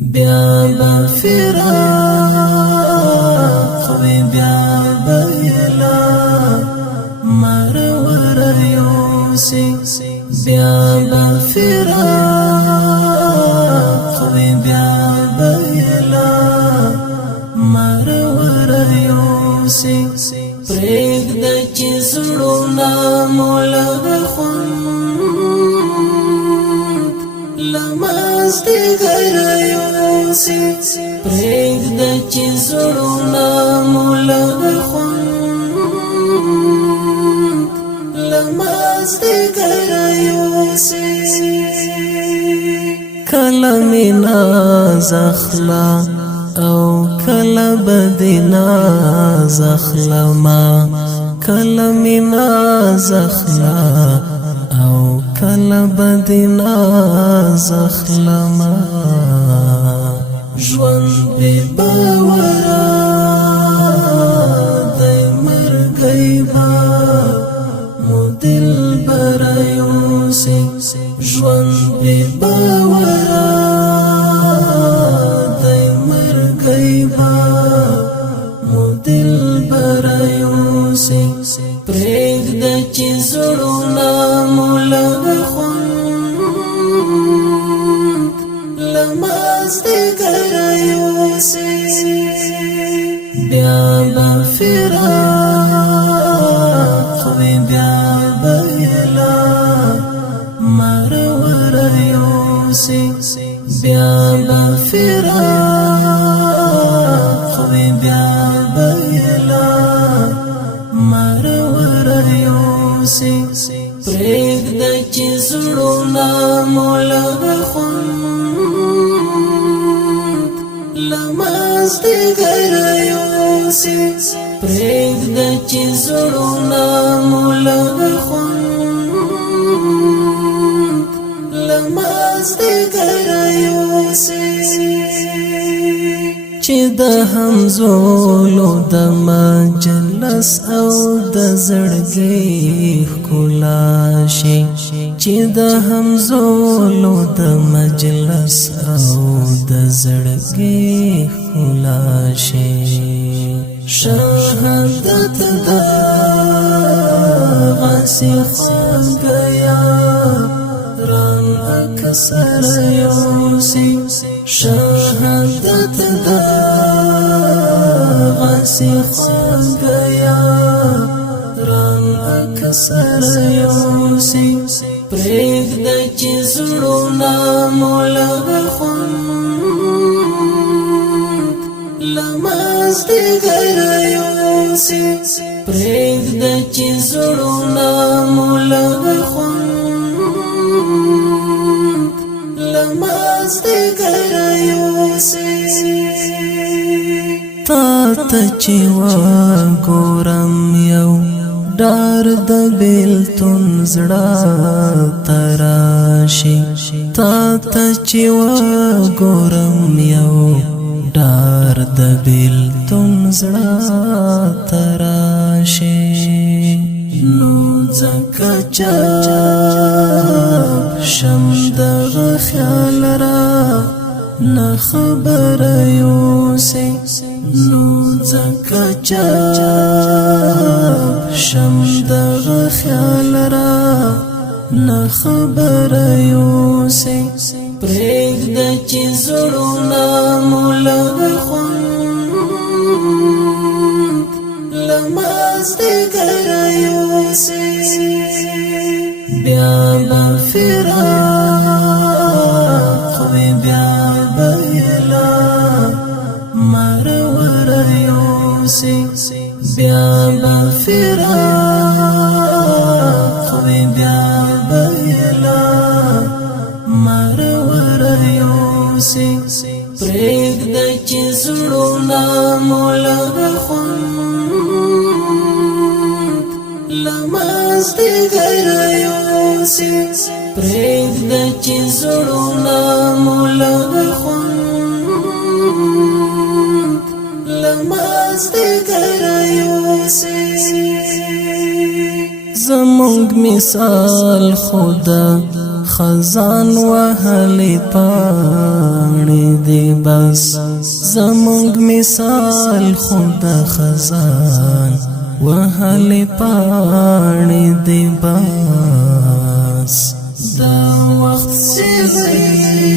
بیا بفراق وی بیا بیلا مرور یوسی بیا بفراق وی بیا بیلا مرور یوسی پریگ د چیزړونا مولغ خوند لماز دی غیر یوسی پریگ د چیزړونا مولغ خوند لماز دی غیر یوسی کلمی ناز اخلا او کلا بدنا زخلما کلا منا زخلا او کلا بدنا زخلما ژوند بی باورا دای مرګی با مو دل برایوسی ژوند بی باورا دل برایوسی پریگ د چیزړونا مولغ خوند لماز دی غیر یوسی بیا بفراق وی بیا بیلا مرور یوسی بیا بفراق وی بیا بیلا مرور یوسی پریگ د چیزړونا مولغ خوند لماز دی غیر یوسی پریگ د چیزړونا مولغ خوند لماز دی غیر یوسی چې د همزولو د مجلس او د زړګي ښکلا شي چې د همزولو د مجلس او د زړګي ښکلا شي شهادت د غسی خوږیا ران اکثر یوسی شهادت دا غسی خوږیا ران اکثر یوسی پریگ د چیزړونا مولغ خوند لماز دی غیر یوسی پریگ د چیزړونا مولغ خوند لماز دی غیر یوسی تا ته چې وګورم یو ډار د بیلتون زړه تراشي تا ته چې وګورم یو ډار د بیلتون زړه تراشي نو ځکه چې شم دغه خیال را نه خبر یوسی نو ځکه چې شم دغه خیال را نه خبر یوسی پریگ د چیزړونا مولغ خوند لماز دی غیر یوسی بیا بفراق وی بیا بیلا مرور یوسی بیا بفراق وی بیا بیلا مرور یوسی پریگ د چیزړونا مولغ خوند لماز دی غیر یوسی پریگ د چیزړونا مولغ خوند لماز دی غیر یوسی زمونږ مثال خدا خزان وهلی پاڼې دی بس زمونږ مثال خود خزان وهلی پاڼې دی بس دا وخت سیلی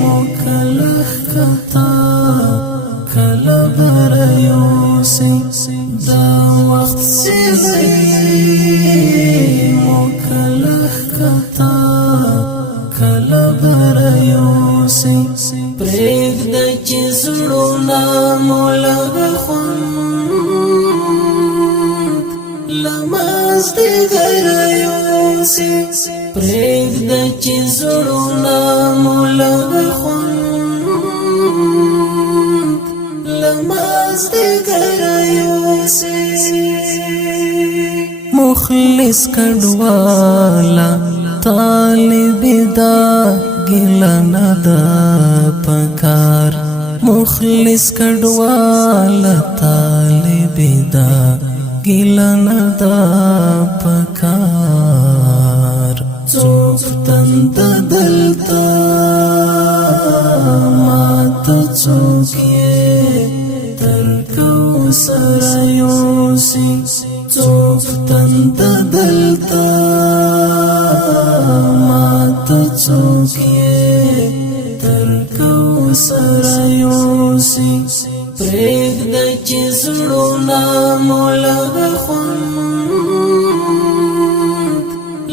مو کله ښکتا کله بریوسی دا وخت سیلی مو کله ښکتا کله بریوسی پرېږده چې زړونه مو لږ خوند له مازدیګره یوسي پرېږده چې زړونه مو لږ خوند له مازدیګره یوسي مخلص کډواله طالب دا ګیله نه ده پکار مخلص کډواله طالب دا ګیله نه ده پکار څوک تنده دلته ماته څوک یې تر کوثره یوسي څوک تنده دلته ماته څوک یې تر کوثره یوسي پرېږده چې زړونه مو لږ خوند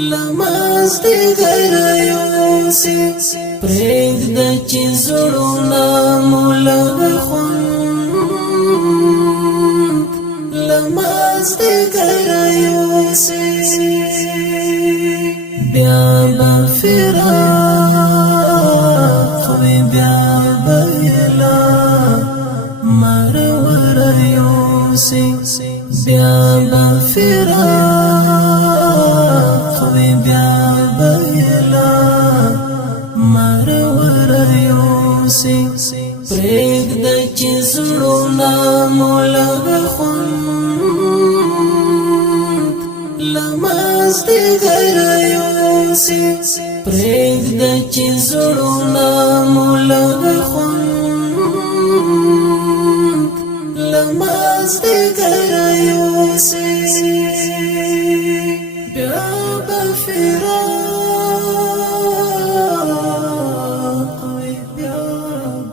له مازدیګره یوسي پرېږده چې زړونه مو لږ خوند له مازدیګره یوسي بیا به فراق وي بیا به اعلان مرور یوسي بیا به فراق وي بیا به اعلان مرور یوسي پرېږده چې زړونه مو لږ خوند له مازدیګره یوسي پرېږده چې زړونه مو لږ خوند له مازدیګره یوسي بیا به فراق وي بیا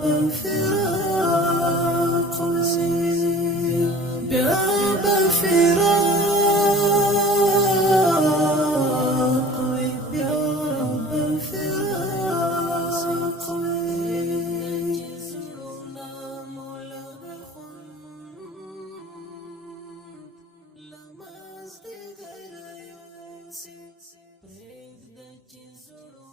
به فراق وي بیا به فراق وي بیا به فراق وي زړونه مو لږ خوند له مازدیګره یوسي پرېږده چې زړونه